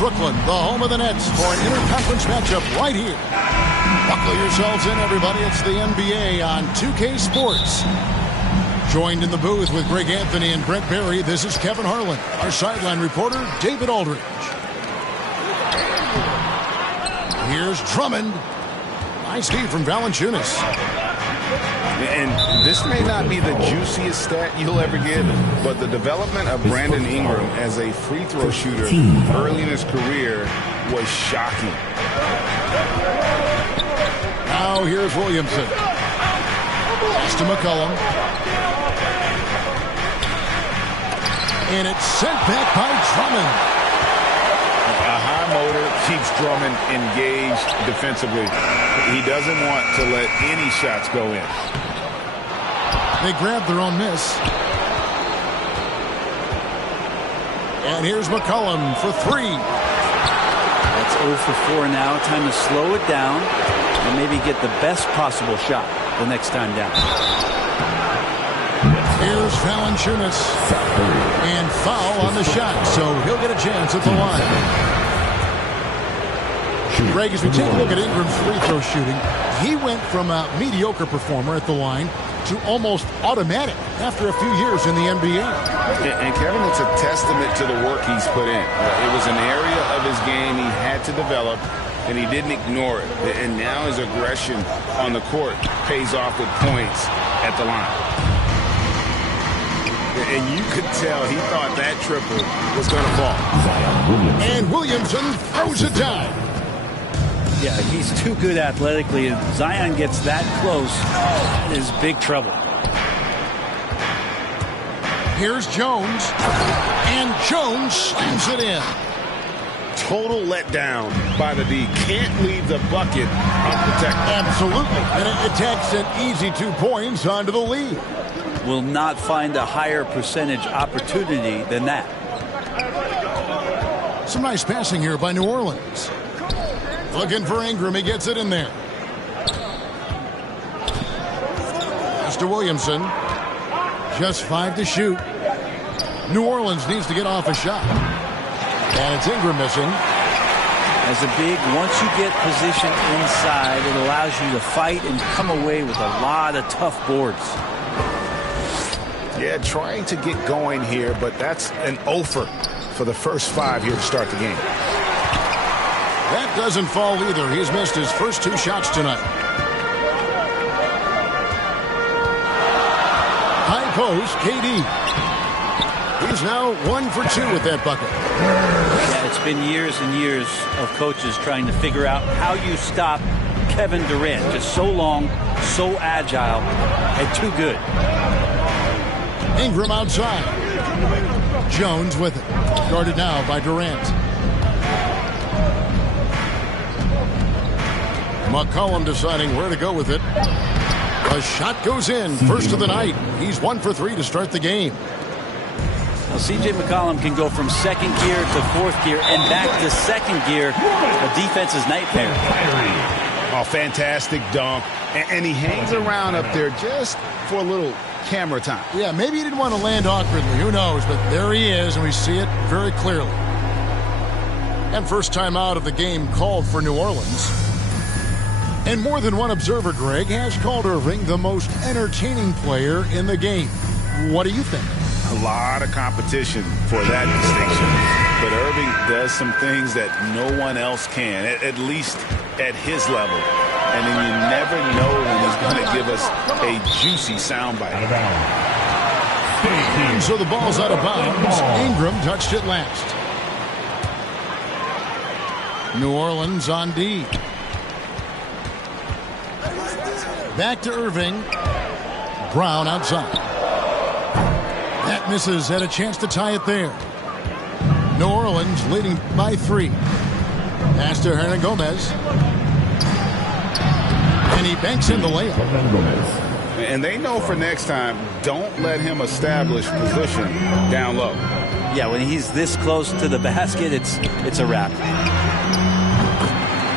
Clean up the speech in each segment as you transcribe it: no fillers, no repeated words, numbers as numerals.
Brooklyn, the home of the Nets, for an interconference matchup right here. Buckle yourselves in, everybody. It's the NBA on 2K Sports. Joined in the booth with Greg Anthony and Brent Barry, this is Kevin Harlan. Our sideline reporter, David Aldridge. Here's Drummond. Nice D from Valanciunas. And this may not be the juiciest stat you'll ever get, but the development of Brandon Ingram as a free throw shooter early in his career was shocking. Now here's Williamson. Pass to McCollum. And it's sent back by Drummond. A high motor keeps Drummond engaged defensively. He doesn't want to let any shots go in. They grab their own miss. And here's McCollum for three. That's 0 for 4 now. Time to slow it down and maybe get the best possible shot the next time down. Here's Valanciunas. And foul on the shot, so he'll get a chance at the line. Greg, as we take a look at Ingram's free throw shooting, he went from a mediocre performer at the line to almost automatic after a few years in the NBA. And Kevin, it's a testament to the work he's put in. It was an area of his game he had to develop, and he didn't ignore it. And now his aggression on the court pays off with points at the line. And you could tell he thought that triple was going to fall. And Williamson throws it down. Yeah, he's too good athletically. If Zion gets that close, it is big trouble. Here's Jones. And Jones slams it in. Total letdown by the D. Can't leave the bucket unprotected. Absolutely. And it takes an easy 2 points onto the lead. Will not find a higher percentage opportunity than that. Some nice passing here by New Orleans. Looking for Ingram. He gets it in there. Mr. Williamson. Just 5 to shoot. New Orleans needs to get off a shot. And it's Ingram missing. As a big, once you get position inside, it allows you to fight and come away with a lot of tough boards. Yeah, trying to get going here, but that's an offer for the first 5 here to start the game. That doesn't fall either. He's missed his first 2 shots tonight. High post, KD. He's now 1 for 2 with that bucket. Yeah, it's been years and years of coaches trying to figure out how you stop Kevin Durant. Just so long, so agile, and too good. Ingram outside. Jones with it. Guarded now by Durant. McCollum deciding where to go with it. A shot goes in. First of the night. He's 1 for 3 to start the game. Now, C.J. McCollum can go from second gear to fourth gear and back to second gear. A defense's nightmare. Oh, fantastic dunk. And he hangs around up there just for a little camera time. Yeah, maybe he didn't want to land awkwardly. Who knows? But there he is, and we see it very clearly. And first time out of the game called for New Orleans. And more than one observer, Greg, has called Irving the most entertaining player in the game. What do you think? A lot of competition for that distinction. But Irving does some things that no one else can, at least at his level. And then you never know when he's going to give us a juicy soundbite. And so the ball's out of bounds. Ingram touched it last. New Orleans on D. Back to Irving. Brown outside. That misses. Had a chance to tie it there. New Orleans leading by 3. Pass to Hernan Gomez. And he banks in the layup. And they know for next time, don't let him establish position down low. Yeah, when he's this close to the basket, it's a wrap.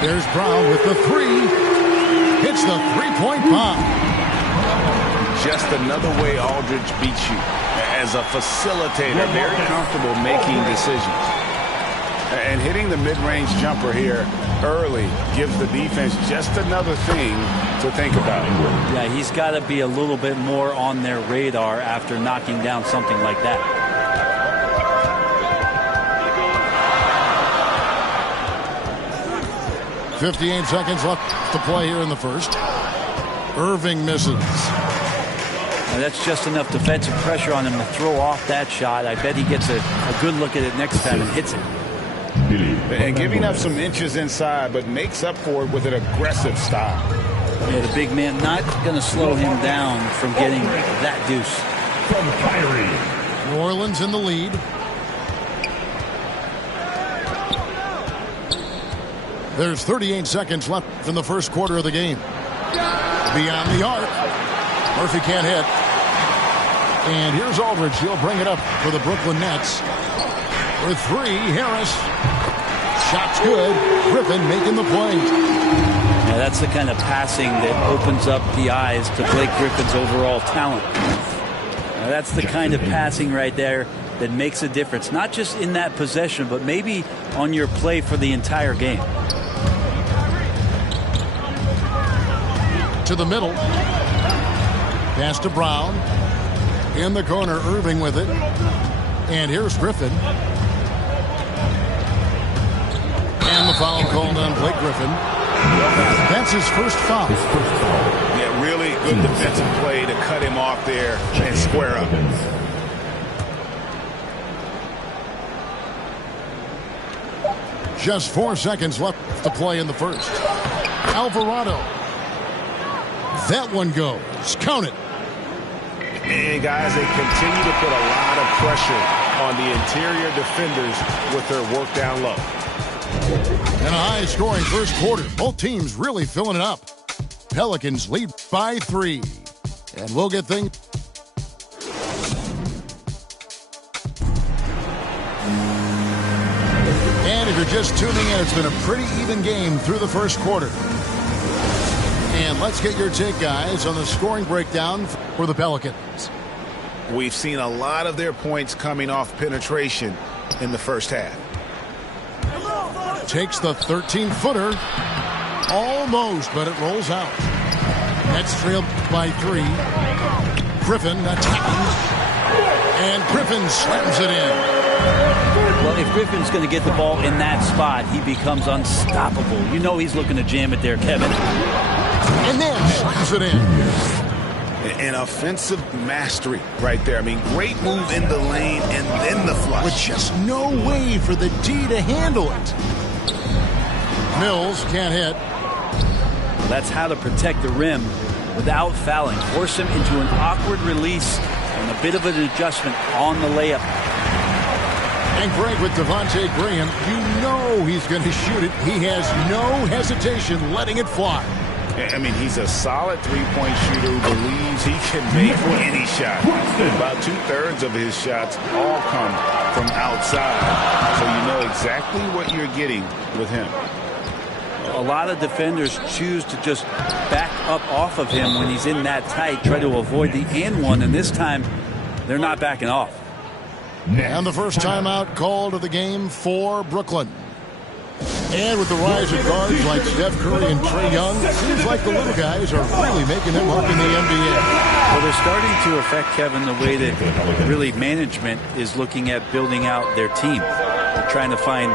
There's Brown with the 3. Hits the 3-point bomb. Just another way Aldridge beats you. As a facilitator, very comfortable making decisions. And hitting the mid-range jumper here early gives the defense just another thing to think about. Yeah, he's got to be a little bit more on their radar after knocking down something like that. .58 seconds left to play here in the first. Irving misses. Now that's just enough defensive pressure on him to throw off that shot. I bet he gets a good look at it next time and hits it. And giving up some inches inside, but makes up for it with an aggressive style. Yeah, the big man not going to slow him down from getting that deuce. From Kyrie. New Orleans in the lead. There's 38 seconds left in the first quarter of the game. Beyond the arc. Murphy can't hit. And here's Aldridge. He'll bring it up for the Brooklyn Nets. For three, Harris. Shot's good. Griffin making the play. Yeah, that's the kind of passing that opens up the eyes to Blake Griffin's overall talent. Now, that's the kind of passing right there that makes a difference. Not just in that possession, but maybe on your play for the entire game. To the middle. Pass to Brown. In the corner, Irving with it. And here's Griffin. And the foul called on Blake Griffin. That's his first foul. Yeah, really good defensive play to cut him off there and square up. Just 4 seconds left to play in the first. Alvarado. That one goes. Count it. And guys, they continue to put a lot of pressure on the interior defenders with their work down low. And a high-scoring first quarter. Both teams really filling it up. Pelicans lead by 3. And we'll get things. And if you're just tuning in, it's been a pretty even game through the first quarter. And let's get your take, guys, on the scoring breakdown for the Pelicans. We've seen a lot of their points coming off penetration in the first half. Takes the 13-footer. Almost, but it rolls out. Nets trailed by 3. Griffin attacking. And Griffin slams it in. Well, if Griffin's going to get the ball in that spot, he becomes unstoppable. You know he's looking to jam it there, Kevin. And then slams it in. An offensive mastery right there. I mean, great move in the lane and then the flush. With just no way for the D to handle it. Mills can't hit. That's how to protect the rim without fouling. Force him into an awkward release and a bit of an adjustment on the layup. And Greg with Devontae Graham, you know he's going to shoot it. He has no hesitation letting it fly. I mean, he's a solid three-point shooter who believes he can make any shot. About 2/3 of his shots all come from outside. So you know exactly what you're getting with him. A lot of defenders choose to just back up off of him when he's in that tight, try to avoid the and one, and this time they're not backing off. And the first timeout called of the game for Brooklyn. And with the rise of guards like Steph Curry and Trae Young, it seems like the little guys are really making their mark in the NBA. Well, they're starting to affect, Kevin, the way that really management is looking at building out their team. They're trying to find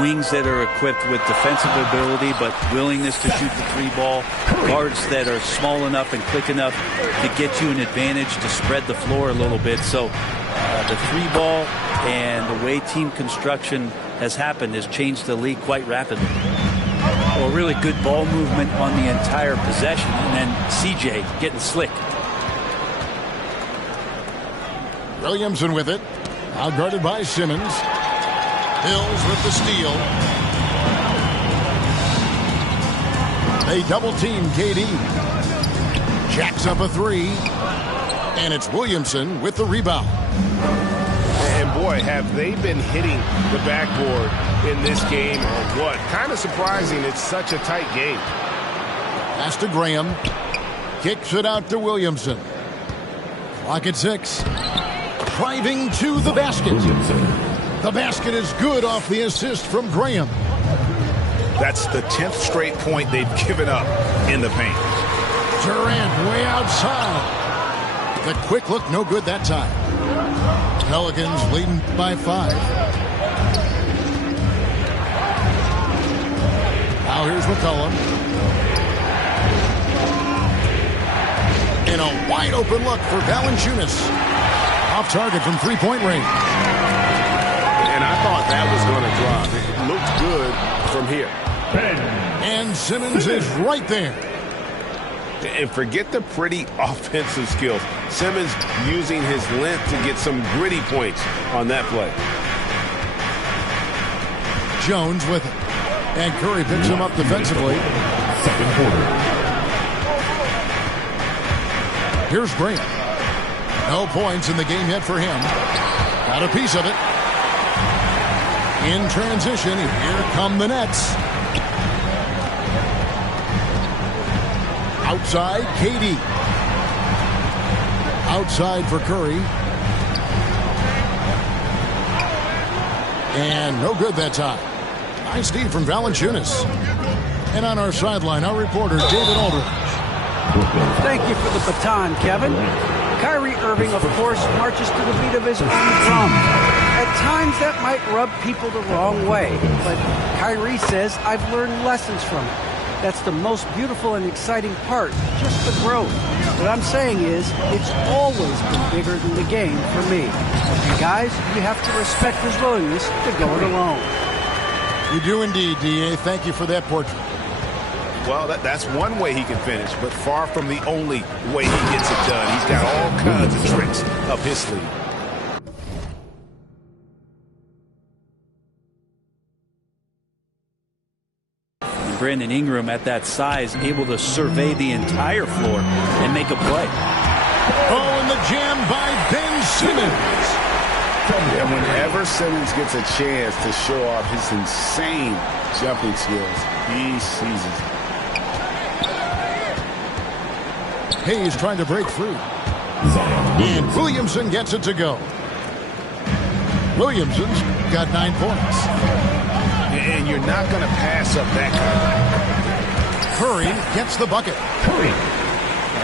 wings that are equipped with defensive ability but willingness to shoot the three ball, guards that are small enough and quick enough to get you an advantage to spread the floor a little bit. So the three ball and the way team construction has happened has changed the league quite rapidly. Well, really good ball movement on the entire possession, and then CJ getting slick. Williamson with it, outguarded by Simmons. Hills with the steal. They double team KD. Jacks up a three. And it's Williamson with the rebound. And boy, have they been hitting the backboard in this game or what? Kind of surprising. It's such a tight game. Pass to Graham. Kicks it out to Williamson. Clock at 6. Driving to the basket. The basket is good off the assist from Graham. That's the 10th straight point they've given up in the paint. Durant way outside. The quick look, no good that time. Pelicans leading by 5. Now here's McCollum. And a wide open look for Valanciunas. Off target from three-point range. And I thought that was going to drop. It looked good from here. And Simmons is right there. And forget the pretty offensive skills. Simmons using his length to get some gritty points on that play. Jones with it. And Curry picks him up defensively. Second quarter. Here's Graham. No points in the game yet for him. Got a piece of it. In transition, here come the Nets. Outside, KD. Outside for Curry. And no good that time. Nice D from Valanciunas. And on our sideline, our reporter, David Aldridge. Thank you for the baton, Kevin. Kyrie Irving, of course, marches to the beat of his own drum. At times, that might rub people the wrong way. But Kyrie says, I've learned lessons from it. That's the most beautiful and exciting part, just the growth. What I'm saying is, it's always been bigger than the game for me. And guys, you have to respect his willingness to go it alone. You do indeed, D.A. Thank you for that portrait. Well, that's one way he can finish, but far from the only way he gets it done. He's got all kinds of tricks up his sleeve. Brandon Ingram at that size, able to survey the entire floor and make a play. Oh, and the jam by Ben Simmons. And whenever Simmons gets a chance to show off his insane jumping skills, he seizes it. Hayes trying to break free. And Williamson gets it to go. Williamson's got 9 points. And you're not going to pass up that kind of. Curry gets the bucket. Curry.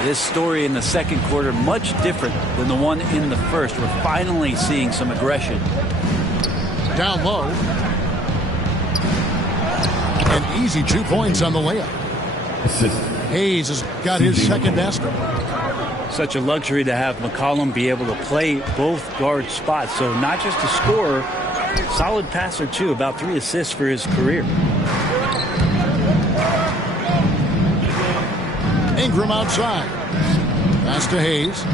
This story in the second quarter, much different than the one in the first. We're finally seeing some aggression. Down low. An easy 2 points on the layup. Hayes has got his second basket. Such a luxury to have McCollum be able to play both guard spots. So not just a scorer, solid passer too, about 3 assists for his career. Ingram outside. Pass to Hayes.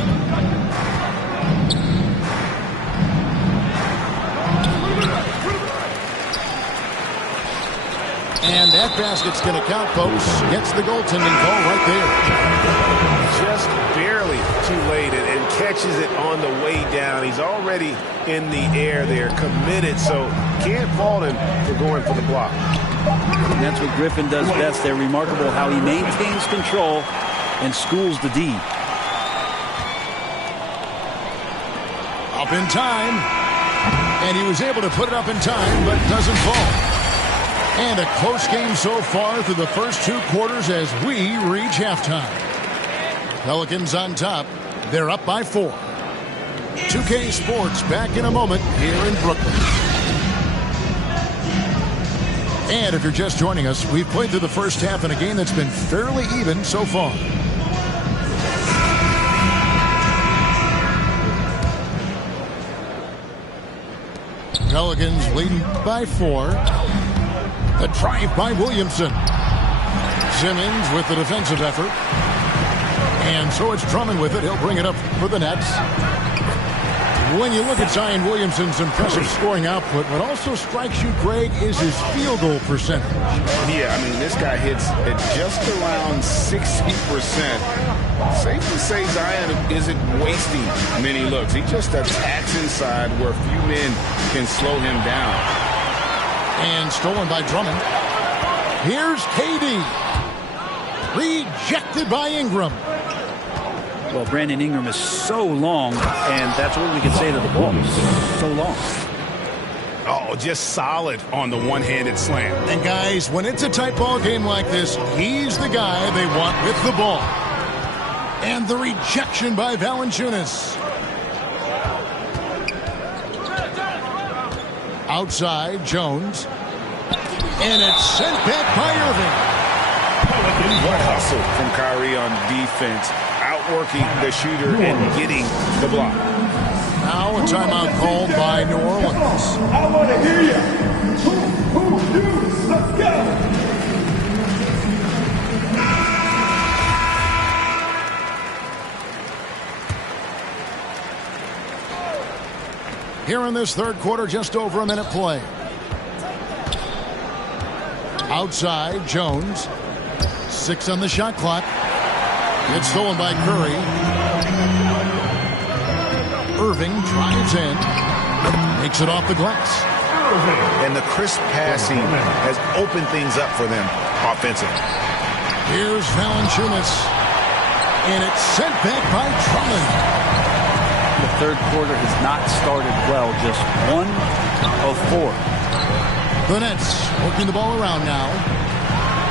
And that basket's going to count, folks. Gets the goaltending call right there. Just barely too late and catches it on the way down. He's already in the air there, committed, so can't fault him for going for the block. And that's what Griffin does best. They're remarkable how he maintains control and schools the D. Up in time. And he was able to put it up in time, but doesn't fall. And a close game so far through the first 2 quarters as we reach halftime. Pelicans on top. They're up by 4. 2K Sports back in a moment here in Brooklyn. And if you're just joining us, we've played through the first half in a game that's been fairly even so far. Pelicans leading by 4. The drive by Williamson. Simmons with the defensive effort. And so it's Drummond with it. He'll bring it up for the Nets. When you look at Zion Williamson's impressive scoring output, what also strikes you, Greg, is his field goal percentage. Yeah, I mean, this guy hits at just around 60%. Safe to say Zion isn't wasting many looks. He just attacks inside where few men can slow him down. And stolen by Drummond. Here's KD. Rejected by Ingram. Well, Brandon Ingram is so long, and that's what we can say to the ball. So long. Oh, just solid on the one-handed slam. And guys, when it's a tight ball game like this, he's the guy they want with the ball. And the rejection by Valanciunas. Outside, Jones. And it's sent back by Irving. What hustle from Kyrie on defense, outworking the shooter and getting the block. Now a timeout called by New Orleans. I want to hear you. Who, let's go. Here in this third quarter, just over a minute play. Outside, Jones. 6 on the shot clock. It's stolen by Curry. Irving drives in. Makes it off the glass. And the crisp passing has opened things up for them offensively. Here's Valanciunas. And it's sent back by Drummond. The third quarter has not started well. Just 1 of 4. The Nets working the ball around now.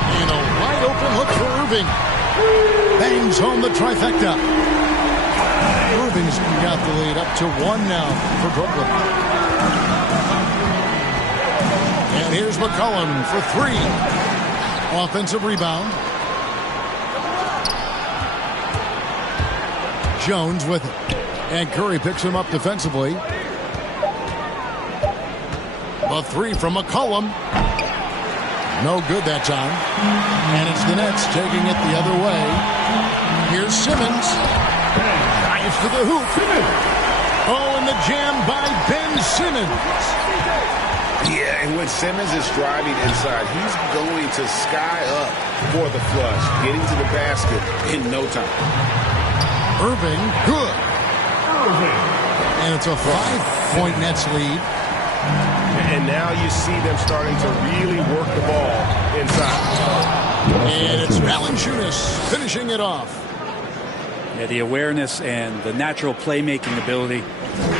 And a wide open look for Irving. Bangs home the trifecta. Irving's got the lead up to 1 now for Brooklyn. And here's McCollum for 3. Offensive rebound. Jones with it. And Curry picks him up defensively. The 3 from McCollum. No good that time. And it's the Nets taking it the other way. Here's Simmons. Drives to the hoop. Oh, and the jam by Ben Simmons. Yeah, and when Simmons is driving inside, he's going to sky up for the flush, getting to the basket in no time. Irving, good. And it's a 5-point Nets lead. And now you see them starting to really work the ball inside. And it's Valanciunas finishing it off. Yeah, the awareness and the natural playmaking ability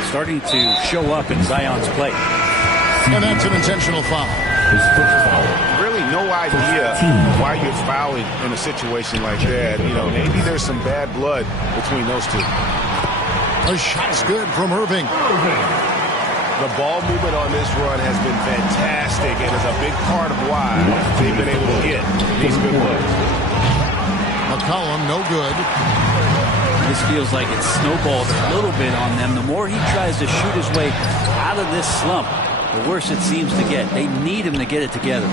starting to show up in Zion's play. And that's an intentional foul. Really no idea why you're fouling in a situation like that. You know, maybe there's some bad blood between those two. A shot's good from Irving. The ball movement on this run has been fantastic and is a big part of why they've been able to get these good looks. McCollum, no good. This feels like it's snowballed a little bit on them. The more he tries to shoot his way out of this slump, the worse it seems to get. They need him to get it together.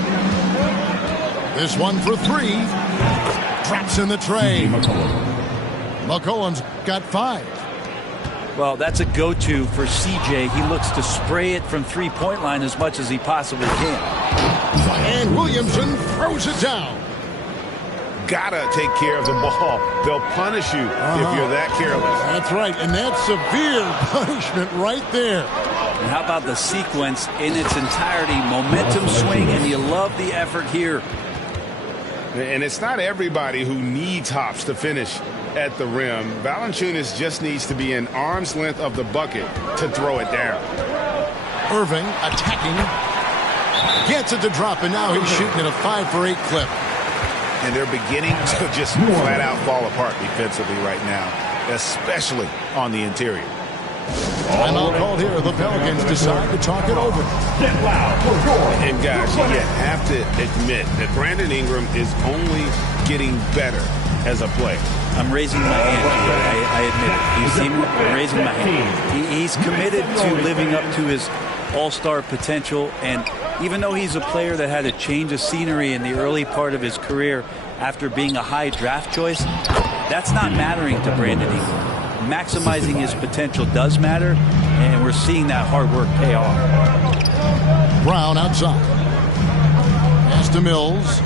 This one for 3. Drops in the tray. McCollum's got 5. Well, that's a go-to for CJ. He looks to spray it from three-point line as much as he possibly can. And Williamson throws it down. Gotta take care of the ball. They'll punish you if you're that careless. That's right, and that's severe punishment right there. And how about the sequence in its entirety? Momentum swing, and you love the effort here. And it's not everybody who needs hops to finish at the rim. Valanciunas just needs to be an arm's length of the bucket to throw it down. Irving attacking. Gets it to drop, and now he's shooting at a 5-for-8 clip. And they're beginning to just flat out fall apart defensively right now, especially on the interior. Timeout called here. The Pelicans decide to talk it over. And guys, you have to admit that Brandon Ingram is only getting better as a player. I'm raising my hand. I admit it. You see me? I'm raising my hand. He's committed to living up to his all-star potential, and even though he's a player that had a change of scenery in the early part of his career after being a high draft choice, that's not mattering to Brandon Ingram. Maximizing his potential does matter, and we're seeing that hard work pay off. Brown outside. Pass to Mills.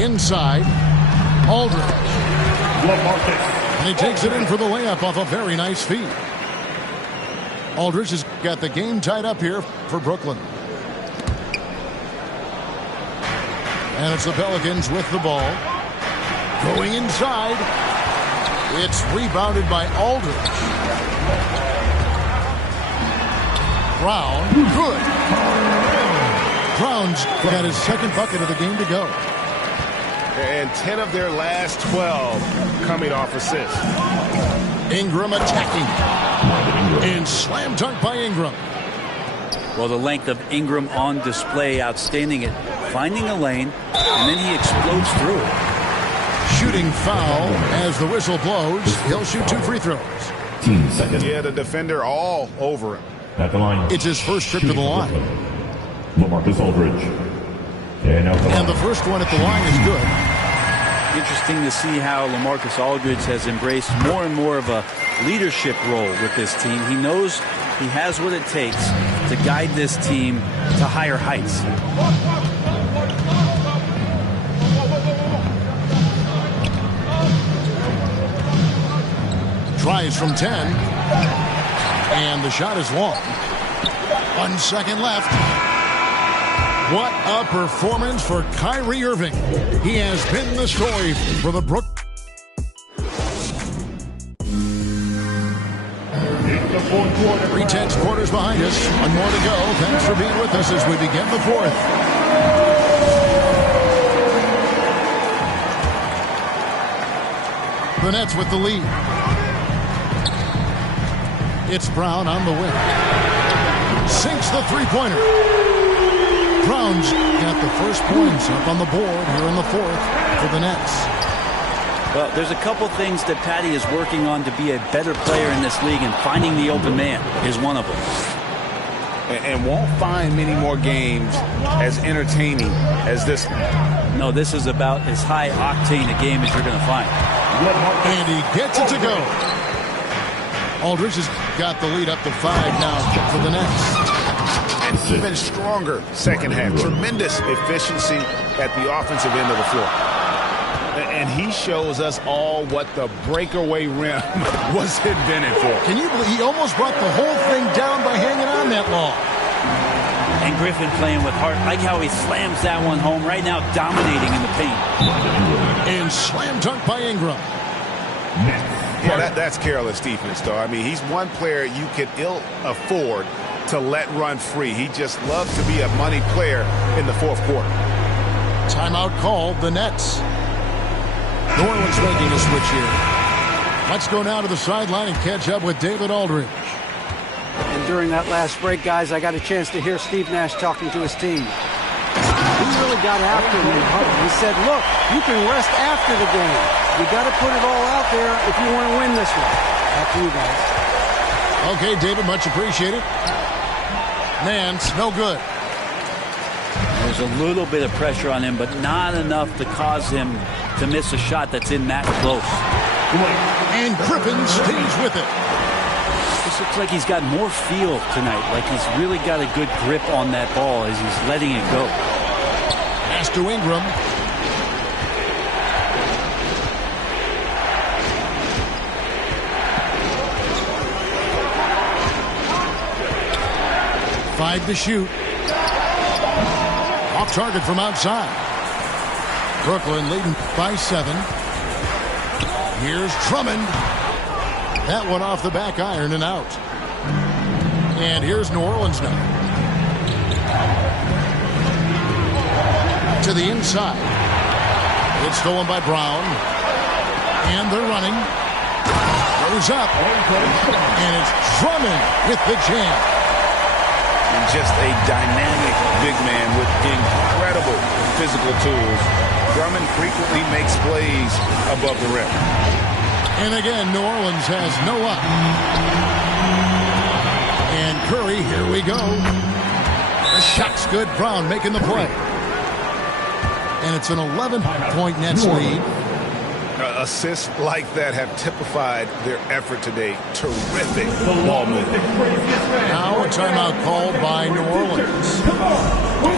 Inside. Aldridge. And he takes it in for the layup off a very nice feed. Aldridge has got the game tied up here for Brooklyn. And it's the Pelicans with the ball. Going inside. It's rebounded by Aldridge. Brown. Good. Brown's got his second bucket of the game to go. And 10 of their last 12 coming off assists. Ingram attacking. And slam dunk by Ingram. Well, the length of Ingram on display, outstanding at finding a lane, and then he explodes through it. Shooting foul as the whistle blows. He'll shoot 2 free throws. 15 seconds. Yeah, the defender all over him. At the line. It's his first trip to the line. LaMarcus Aldridge. And the first one at the line is good. Interesting to see how LaMarcus Aldridge has embraced more and more of a leadership role with this team. He knows he has what it takes to guide this team to higher heights. Tries from 10. And the shot is long. 1 second left. What a performance for Kyrie Irving. He has been the story for the Brook. Three-tenths quarters behind us. 1 more to go. Thanks for being with us as we begin the fourth. The Nets with the lead. It's Brown on the wing. Sinks the three-pointer. Brown's got the first points up on the board here in the fourth for the Nets. Well, there's a couple things that Patty is working on to be a better player in this league, and finding the open man is one of them. And won't find many more games as entertaining as this one. No, this is about as high octane a game as you're going to find. And he gets it to go. Aldridge has got the lead up to 5 now for the Nets. And even stronger second half. Tremendous efficiency at the offensive end of the floor. And he shows us all what the breakaway rim was invented for. Can you believe he almost brought the whole thing down by hanging on that long? And Griffin playing with heart. Like how he slams that one home right now, dominating in the paint. And slam dunk by Ingram. Yeah, that's careless defense, though. I mean, he's one player you could ill afford to let run free. He just loves to be a money player in the fourth quarter. Timeout called, the Nets. New Orleans making a switch here. Let's go now to the sideline and catch up with David Aldridge. And during that last break, guys, I got a chance to hear Steve Nash talking to his team. He really got after him. He said, look, you can rest after the game. You got to put it all out there if you want to win this one. Back to you guys. Okay, David, much appreciated. Man, it's no good. There's a little bit of pressure on him, but not enough to cause him to miss a shot that's in that close. And Griffin stays with it. This looks like he's got more feel tonight, like he's really got a good grip on that ball as he's letting it go. Pass to Ingram. Five to shoot. Off target from outside. Brooklyn leading by 7. Here's Drummond. That one off the back iron and out. And here's New Orleans now. To the inside. It's stolen by Brown. And they're running. Goes up. And it's Drummond with the jam. And just a dynamic big man with incredible physical tools. Drummond frequently makes plays above the rim. And again, New Orleans has no up. And Curry, here we go. The shot's good. Brown making the play. And it's an 11-point Nets lead. Assists like that have typified their effort today. Terrific ball movement. Now a timeout called by New Orleans.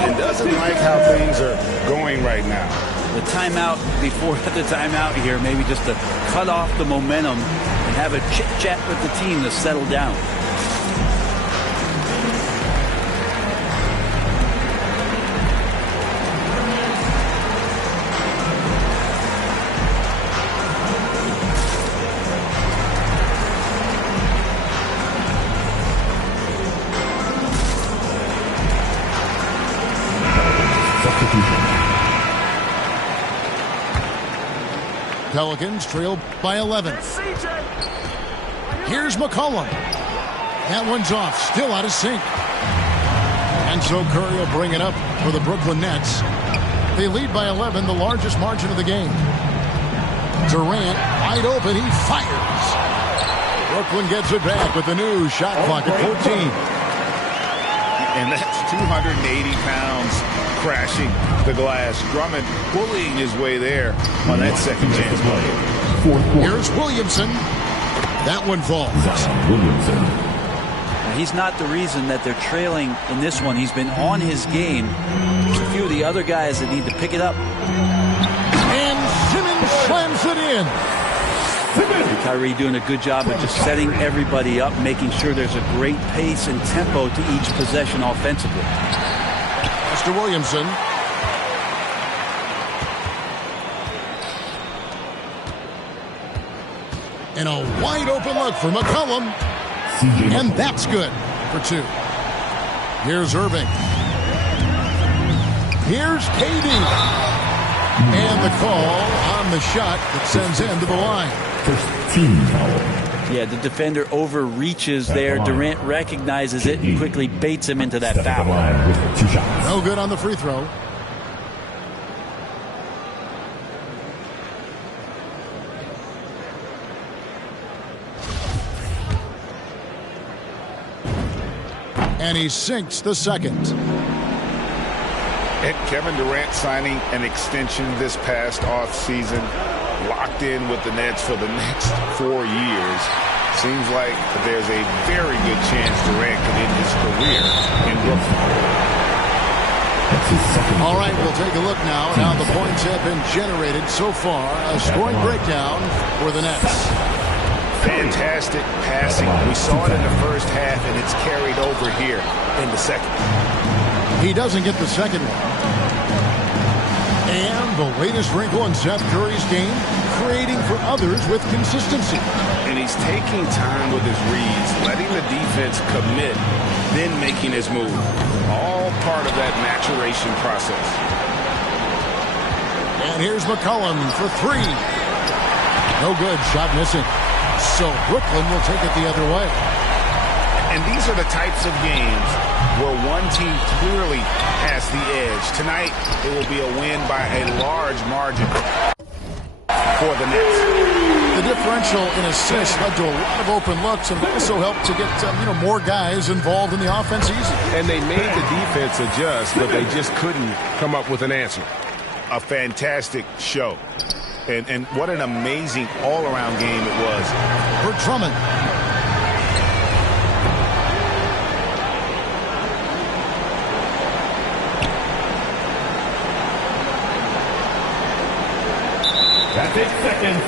And doesn't like how things are going right now. The timeout before the timeout here, maybe just to cut off the momentum and have a chit-chat with the team to settle down. Pelicans trail by 11. Here's McCollum. That one's off, still out of sync. And so Curry will bring it up for the Brooklyn Nets. They lead by 11, the largest margin of the game. Durant, wide open, he fires. Brooklyn gets it back with the new shot clock at 14. And that's 280 pounds crashing the glass. Drummond bullying his way there on that second chance play. Here's Williamson. That one falls. Williamson. He's not the reason that they're trailing in this one. He's been on his game. There's a few of the other guys that need to pick it up. And Simmons slams it in. And Kyrie doing a good job of just setting everybody up, making sure there's a great pace and tempo to each possession offensively. Mr. Williamson. And a wide open look for McCollum. And that's good for 2. Here's Irving. Here's KD. And the call on the shot that sends him to the line. First team foul. Yeah, the defender overreaches there. Durant recognizes it and quickly baits him into that foul. With 2 shots. No good on the free throw. And he sinks the second. And Kevin Durant signing an extension this past offseason, locked in with the Nets for the next 4 years. Seems like there's a very good chance Durant can end his career in Brooklyn. All right, we'll take a look now at how the points have been generated so far. A scoring breakdown for the Nets. Fantastic passing. We saw it in the first half, and it's carried over here in the second. He doesn't get the second one. And the latest wrinkle in Seth Curry's game, creating for others with consistency. And he's taking time with his reads, letting the defense commit, then making his move. All part of that maturation process. And here's McCollum for 3. No good, shot missing. So Brooklyn will take it the other way. And these are the types of games where one team clearly has the edge. Tonight, it will be a win by a large margin for the Nets. The differential in assists led to a lot of open looks and also helped to get more guys involved in the offense easy. And they made the defense adjust, but they just couldn't come up with an answer. A fantastic show. And what an amazing all-around game it was. For Drummond. That's 8 seconds.